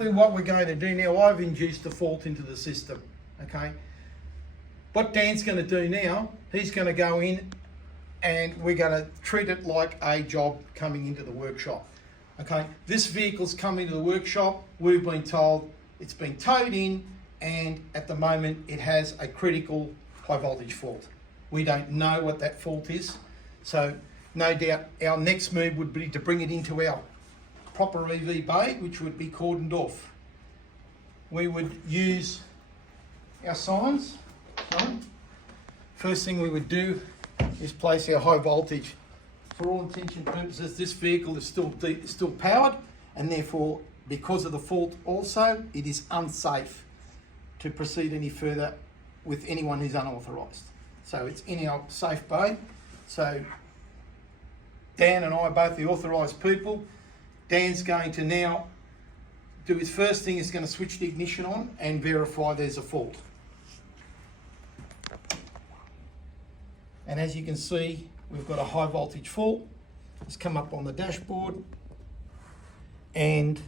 What we're going to do now, I've induced a fault into the system, okay? What Dan's going to do now, he's going to go in and we're going to treat it like a job coming into the workshop, okay? This vehicle's come into the workshop, we've been told it's been towed in and at the moment it has a critical high voltage fault. We don't know what that fault is, so no doubt our next move would be to bring it into our proper EV bay, which would be cordoned off. We would use our signs. First thing we would do is place our high voltage. For all intents and purposes, this vehicle is still powered, and therefore, because of the fault also, it is unsafe to proceed any further with anyone who's unauthorised. So it's in our safe bay. So Dan and I are both the authorised people. Dan's going to now do his first thing, is going to switch the ignition on and verify there's a fault. And as you can see, we've got a high voltage fault. It's come up on the dashboard and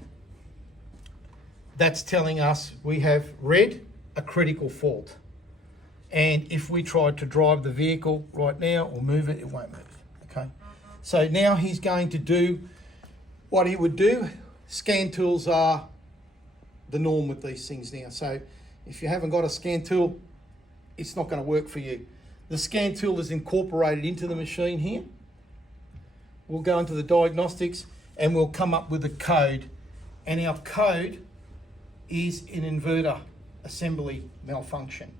that's telling us we have read a critical fault. And if we tried to drive the vehicle right now or move it, it won't move, okay? So now he's going to do what he would do. Scan tools are the norm with these things now. So if you haven't got a scan tool, it's not going to work for you. The scan tool is incorporated into the machine here. We'll go into the diagnostics and we'll come up with a code. And our code is an inverter assembly malfunction.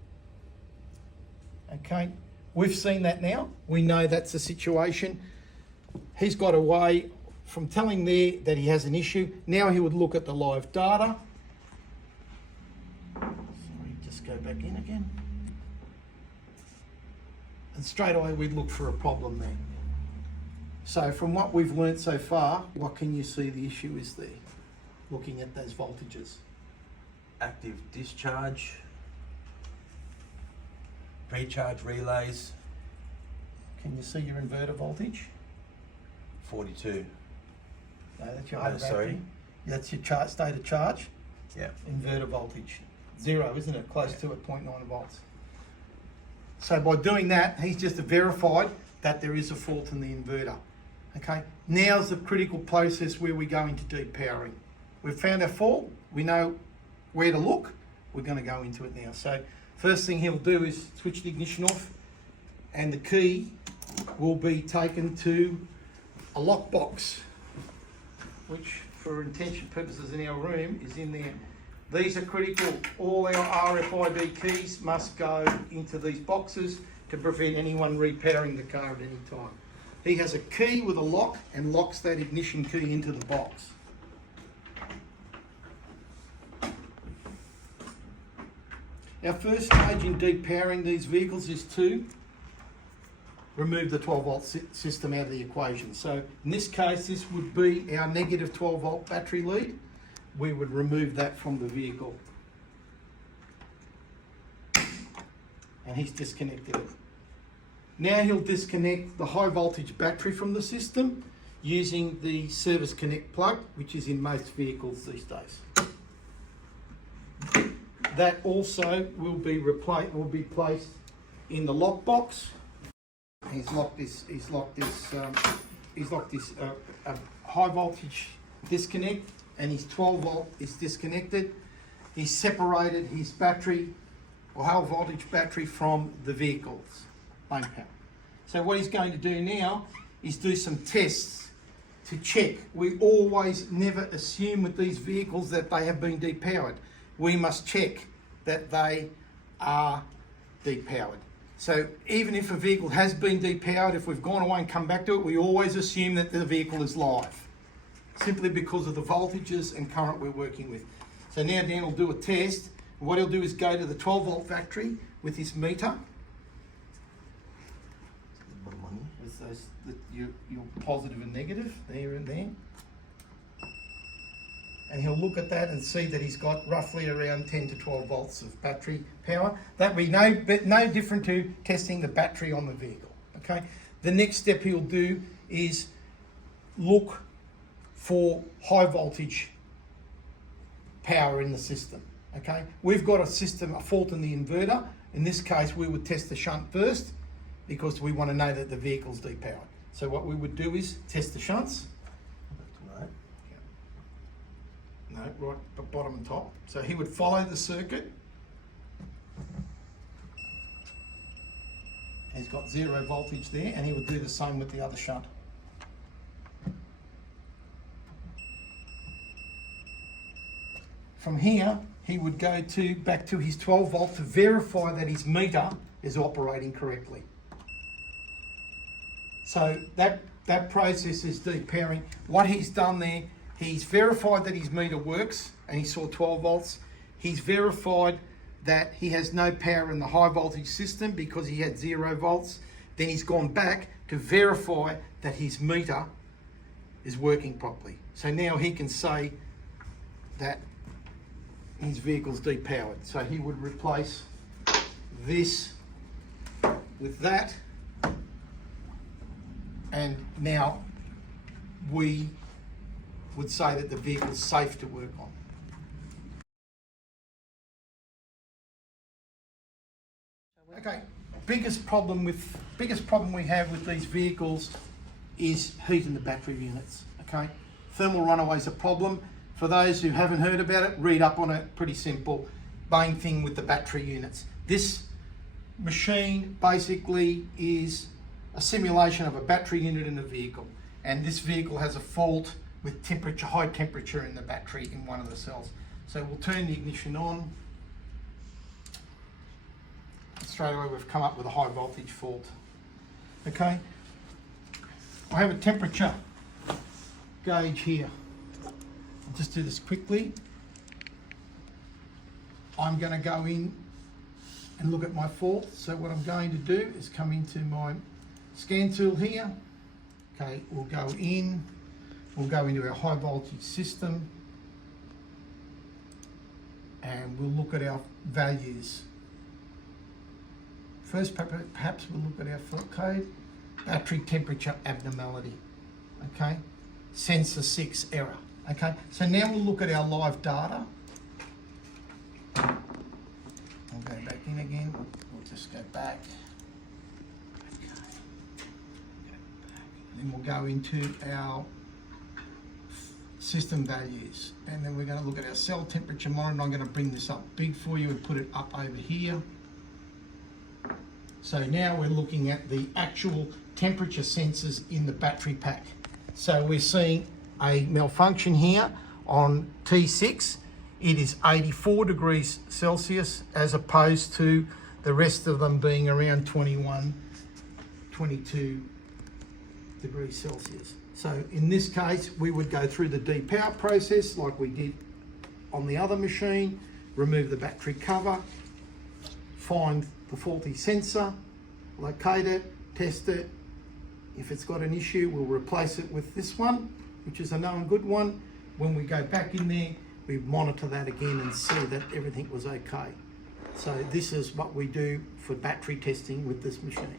Okay, we've seen that now. We know that's the situation. He's got away from telling there that he has an issue. Now he would look at the live data. Sorry, just go back in again. And straight away we'd look for a problem there. So from what we've learnt so far, what can you see the issue is there, looking at those voltages? Active discharge, pre-charge relays. Can you see your inverter voltage? 42. No, that's your home battery. Sorry. That's your state of charge. Yeah. Inverter voltage. 0, isn't it? Close to it, 0.9 volts. So by doing that, he's just verified that there is a fault in the inverter. Okay, now's the critical process where we go into deep powering. We've found our fault, we know where to look, we're going to go into it now. So first thing he'll do is switch the ignition off and the key will be taken to a lockbox, which for intention purposes in our room is in there. These are critical. All our RFID keys must go into these boxes to prevent anyone repowering the car at any time. He has a key with a lock and locks that ignition key into the box. Our first stage in depowering these vehicles is to remove the 12 volt system out of the equation. So in this case, this would be our negative 12 volt battery lead. We would remove that from the vehicle. And he's disconnected it. Now he'll disconnect the high voltage battery from the system using the service connect plug, which is in most vehicles these days. That also will be placed in the lockbox. He's locked this high voltage disconnect, and his 12 volt is disconnected. He's separated his battery or high voltage battery from the vehicle's main power. So what he's going to do now is do some tests to check. We always never assume with these vehicles that they have been depowered. We must check that they are depowered. So even if a vehicle has been depowered, if we've gone away and come back to it, we always assume that the vehicle is live, simply because of the voltages and current we're working with. So now Dan will do a test. What he'll do is go to the 12 volt battery with his meter. With your positive and negative there and there. And he'll look at that and see that he's got roughly around 10 to 12 volts of battery power. That will be no different to testing the battery on the vehicle, okay? The next step he'll do is look for high voltage power in the system. Okay, we've got a fault in the inverter. In this case, we would test the shunt first because we want to know that the vehicle's depowered. So what we would do is test the shunts. Right. No, right, but bottom and top. So he would follow the circuit. He's got 0 voltage there, and he would do the same with the other shunt. From here, he would go back to his 12 volt to verify that his meter is operating correctly. So that process is depowering. What he's done there, he's verified that his meter works, and he saw 12 volts. He's verified that he has no power in the high voltage system because he had 0 volts. Then he's gone back to verify that his meter is working properly. So now he can say that his vehicle's depowered. So he would replace this with that, and now we would say that the vehicle's safe to work on. Okay, biggest problem we have with these vehicles is heating the battery units. Okay, thermal runaway is a problem. For those who haven't heard about it, read up on it. Pretty simple. Main thing with the battery units. This machine basically is a simulation of a battery unit in a vehicle, and this vehicle has a fault with high temperature in the battery in one of the cells. So we'll turn the ignition on. Straight away we've come up with a high voltage fault. Okay, I have a temperature gauge here. I'll just do this quickly. I'm going to go in and look at my fault. So what I'm going to do is come into my scan tool here. Okay, we'll go into our high voltage system, and we'll look at our values. First, perhaps we'll look at our fault code. Battery temperature abnormality. Okay, sensor 6 error. Okay, so now we'll look at our live data. I'll go back in again. We'll just go back. Okay. Then we'll go into our system values, and then we're going to look at our cell temperature monitor. I'm going to bring this up big for you and put it up over here. So now we're looking at the actual temperature sensors in the battery pack. So we're seeing a malfunction here on T6. It is 84 degrees Celsius as opposed to the rest of them being around 21, 22 degrees Celsius. So in this case, we would go through the depower process like we did on the other machine, remove the battery cover, find the faulty sensor, locate it, test it. If it's got an issue, we'll replace it with this one, which is a known good one. When we go back in there, we monitor that again and see that everything was okay. So this is what we do for battery testing with this machine.